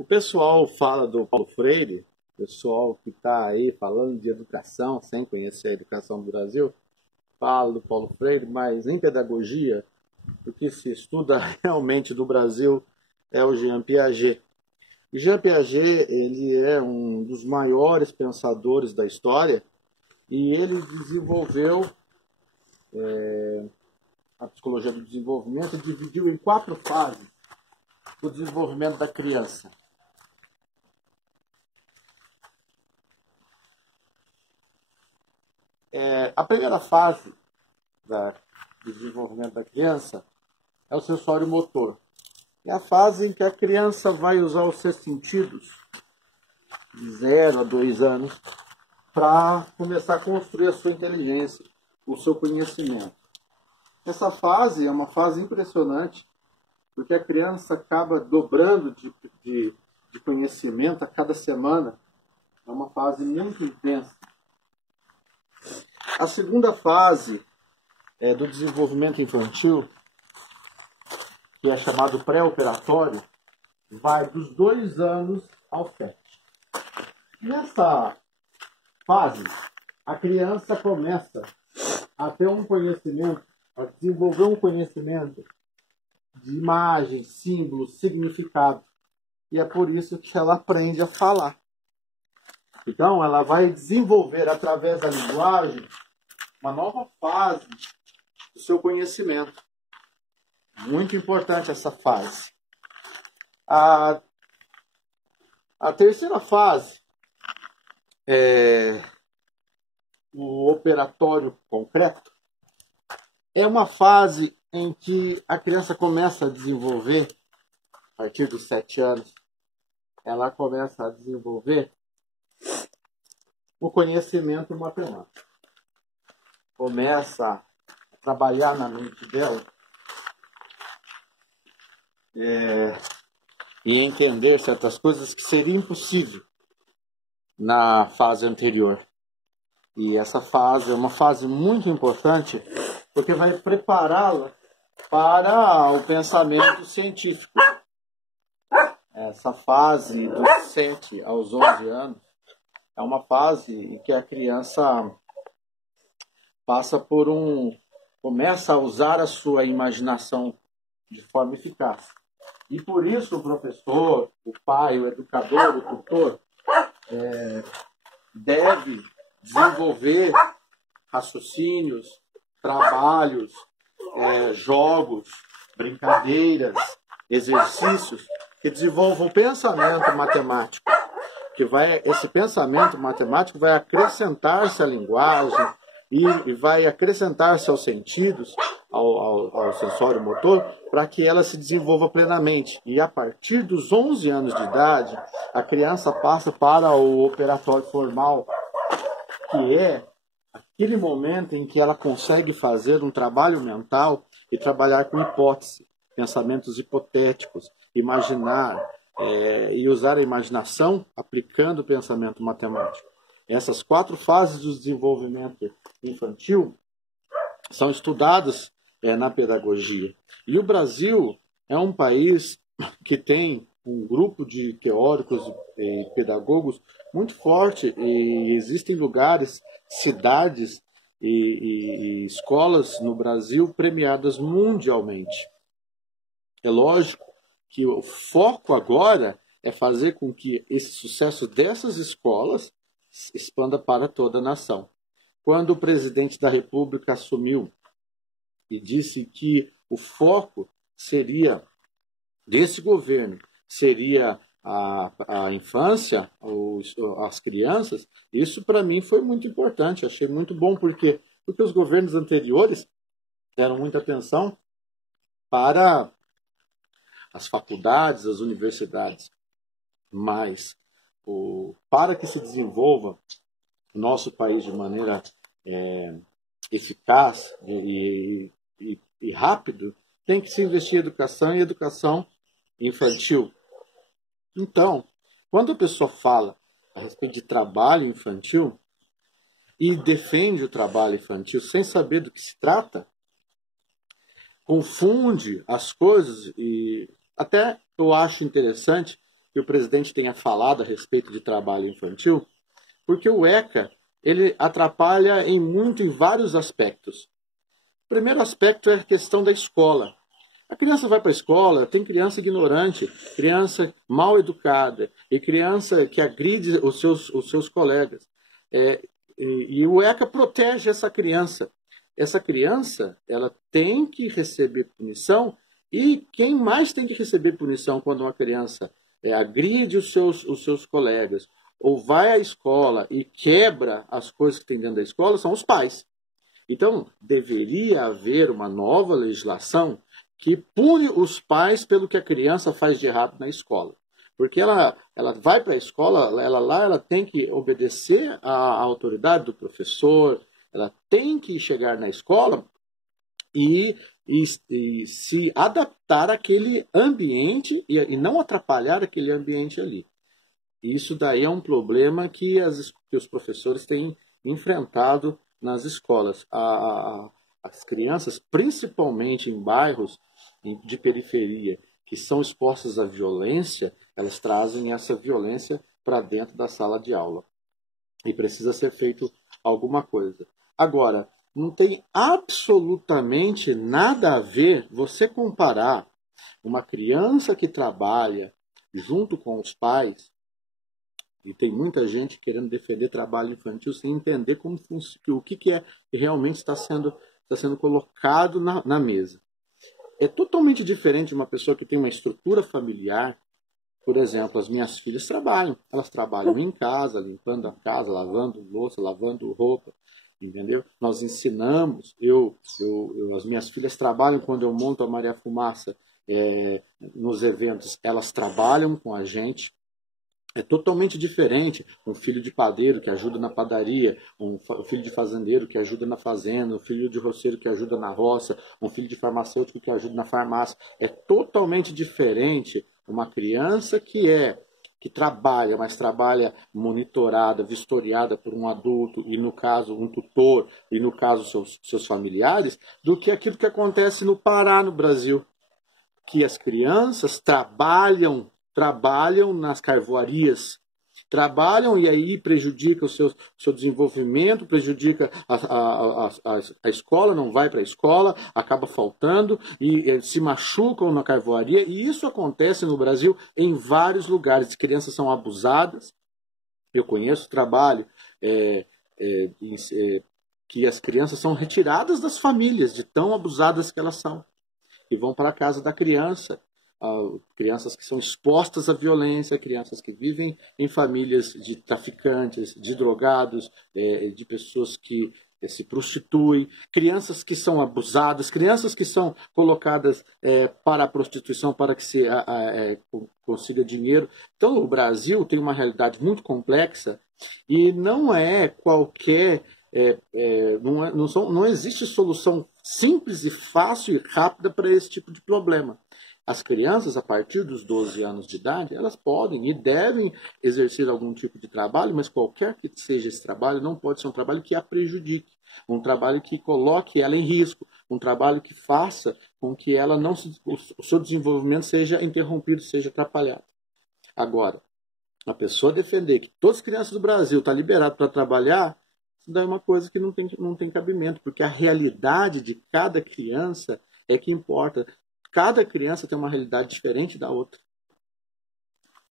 O pessoal fala do Paulo Freire, o pessoal que está aí falando de educação, sem conhecer a educação do Brasil, fala do Paulo Freire, mas em pedagogia, o que se estuda realmente do Brasil é o Jean Piaget. E Jean Piaget, ele é um dos maiores pensadores da história e ele desenvolveu a psicologia do desenvolvimento e dividiu em 4 fases o desenvolvimento da criança. A primeira fase do desenvolvimento da criança é o sensório motor. É a fase em que a criança vai usar os seus sentidos, de 0 a 2 anos, para começar a construir a sua inteligência, o seu conhecimento. Essa fase é uma fase impressionante, porque a criança acaba dobrando de conhecimento a cada semana. É uma fase muito intensa. A segunda fase do desenvolvimento infantil, que é chamado pré-operatório, vai dos 2 anos aos 7. Nessa fase, a criança começa a ter um conhecimento, a desenvolver um conhecimento de imagens, símbolos, significado. E é por isso que ela aprende a falar. Então, ela vai desenvolver, através da linguagem, uma nova fase do seu conhecimento. Muito importante essa fase. A terceira fase o operatório concreto, é uma fase em que a criança começa a desenvolver, a partir dos 7 anos, ela começa a desenvolver o conhecimento matemático. Começa a trabalhar na mente dela e entender certas coisas que seria impossível na fase anterior. E essa fase é uma fase muito importante, porque vai prepará-la para o pensamento científico. Essa fase dos 7 aos 11 anos é uma fase em que a criança começa a usar a sua imaginação de forma eficaz. E por isso o professor, o pai, o educador, o tutor, deve desenvolver raciocínios, trabalhos, jogos, brincadeiras, exercícios que desenvolvam o pensamento matemático. Esse pensamento matemático vai acrescentar-se à linguagem e vai acrescentar-se aos sentidos, ao sensório motor, para que ela se desenvolva plenamente. E a partir dos 11 anos de idade, a criança passa para o operatório formal, que é aquele momento em que ela consegue fazer um trabalho mental e trabalhar com hipótese, pensamentos hipotéticos, imaginar e usar a imaginação aplicando o pensamento matemático. Essas 4 fases do desenvolvimento infantil são estudadas na pedagogia. E o Brasil é um país que tem um grupo de teóricos e pedagogos muito forte, e existem lugares, cidades e escolas no Brasil premiadas mundialmente. É lógico que o foco agora é fazer com que esse sucesso dessas escolas expanda para toda a nação. Quando o presidente da República assumiu e disse que o foco seria desse governo, seria a infância, as crianças, isso para mim foi muito importante, achei muito bom, porque os governos anteriores deram muita atenção para as faculdades, as universidades, mas para que se desenvolva o nosso país de maneira eficaz e rápido, tem que se investir em educação e educação infantil. Então, quando a pessoa fala a respeito de trabalho infantil e defende o trabalho infantil sem saber do que se trata, confunde as coisas, e até eu acho interessante que o presidente tenha falado a respeito de trabalho infantil, porque o ECA ele atrapalha em vários aspectos. O primeiro aspecto é a questão da escola. A criança vai para a escola, tem criança ignorante, criança mal educada e criança que agride os seus colegas. E o ECA protege essa criança. Essa criança ela tem que receber punição, e quem mais tem que receber punição quando uma criança agride os seus colegas ou vai à escola e quebra as coisas que tem dentro da escola são os pais. Então, deveria haver uma nova legislação que pune os pais pelo que a criança faz de errado na escola. Porque ela vai para a escola, ela tem que obedecer à autoridade do professor, ela tem que chegar na escola e se adaptar àquele ambiente e não atrapalhar aquele ambiente ali. Isso daí é um problema que os professores têm enfrentado nas escolas. As crianças, principalmente em bairros de periferia, que são expostas à violência, elas trazem essa violência para dentro da sala de aula. E precisa ser feito alguma coisa. Agora, não tem absolutamente nada a ver você comparar uma criança que trabalha junto com os pais, e tem muita gente querendo defender trabalho infantil sem entender o que realmente está sendo colocado na mesa. É totalmente diferente de uma pessoa que tem uma estrutura familiar. Por exemplo, as minhas filhas trabalham. Elas trabalham em casa, limpando a casa, lavando louça, lavando roupa. Entendeu? Nós ensinamos. As minhas filhas trabalham quando eu monto a Maria Fumaça nos eventos. Elas trabalham com a gente. É totalmente diferente um filho de padeiro que ajuda na padaria, um filho de fazendeiro que ajuda na fazenda, um filho de roceiro que ajuda na roça, um filho de farmacêutico que ajuda na farmácia. É totalmente diferente uma criança que trabalha, mas trabalha monitorada, vistoriada por um adulto, e no caso um tutor, e no caso seus familiares, do que aquilo que acontece no Pará, no Brasil, que as crianças trabalham nas carvoarias, trabalham e aí prejudica o seu desenvolvimento, prejudica a escola, não vai para a escola, acaba faltando e se machucam na carvoaria. E isso acontece no Brasil em vários lugares. Crianças são abusadas. Eu conheço trabalho que as crianças são retiradas das famílias, de tão abusadas que elas são, e vão para a casa da criança. Crianças que são expostas à violência, crianças que vivem em famílias de traficantes, de drogados, de pessoas que se prostituem, crianças que são abusadas, crianças que são colocadas para a prostituição, para que se consiga dinheiro. Então, o Brasil tem uma realidade muito complexa e não é qualquer... não existe solução simples e fácil e rápida para esse tipo de problema. As crianças, a partir dos 12 anos de idade, elas podem e devem exercer algum tipo de trabalho, mas qualquer que seja esse trabalho, não pode ser um trabalho que a prejudique, um trabalho que coloque ela em risco, um trabalho que faça com que ela o seu desenvolvimento seja interrompido, seja atrapalhado. Agora, a pessoa defender que todas as crianças do Brasil estão liberadas para trabalhar, isso daí é uma coisa que não tem cabimento, porque a realidade de cada criança é que importa. Cada criança tem uma realidade diferente da outra.